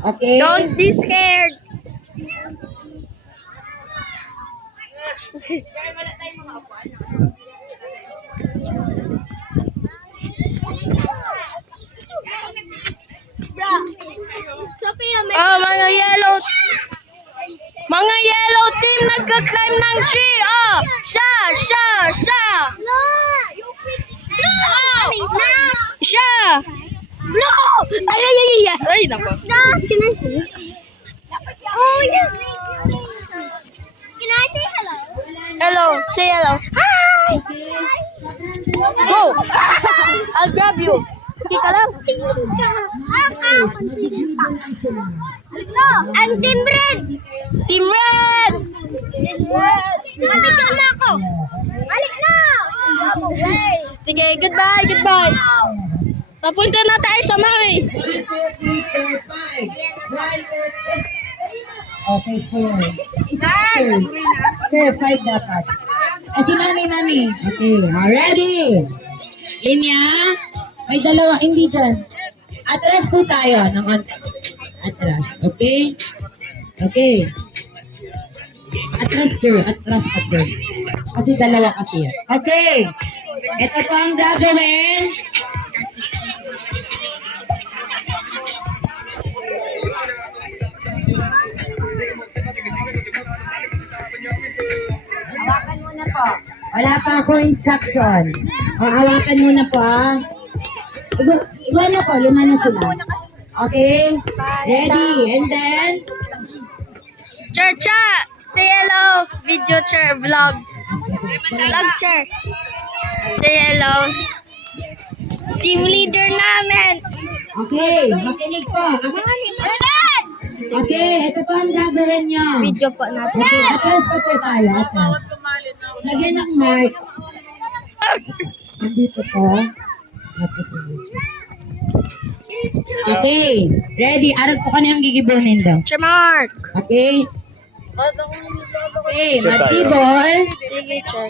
Okay? Don't be scared. Oh, mga yellow team nagka-climb ng tree. Oh, siya. Siya. Blue! Ay, nako. Can I see? Oh, yeah. Can I say hello? Hello, say hello. Hi! Go. I'll grab you. Okay ka lang. Ang Team Red! Team Red. Mabigyan na ako! Balik na! Sige, goodbye. Papunta na tayo sa May. Okay, 4. Isa chair. 5 dapat. Si Mami. Okay, ready? Linya. May dalawa, hindi dyan. Atras po tayo ng konti. Atras, okay? Okay. Atras, chair. Atras ka, chair. Kasi dalawa kasi yan. Okay. Ito po ang gagawin. Hawakan muna po. Wala pa ako instruction. Hawakan muna po, ah. Iba na po, 5 na sila. Okay? Ready? And then? Chair. Say hello. Video chair vlog. Vlog chair. Say hello. Team leader namin. Okay, makinig po. Okay, ito po ang gagawin nyo. Video po natin. Okay, atras po po tayo, atras. Lagyan ng mark. Dito po. Tapos dito. Okay, ready. Arag po ka na yung gigibunin daw. Chair Mark. Okay? Okay, matibol. Sige, chair.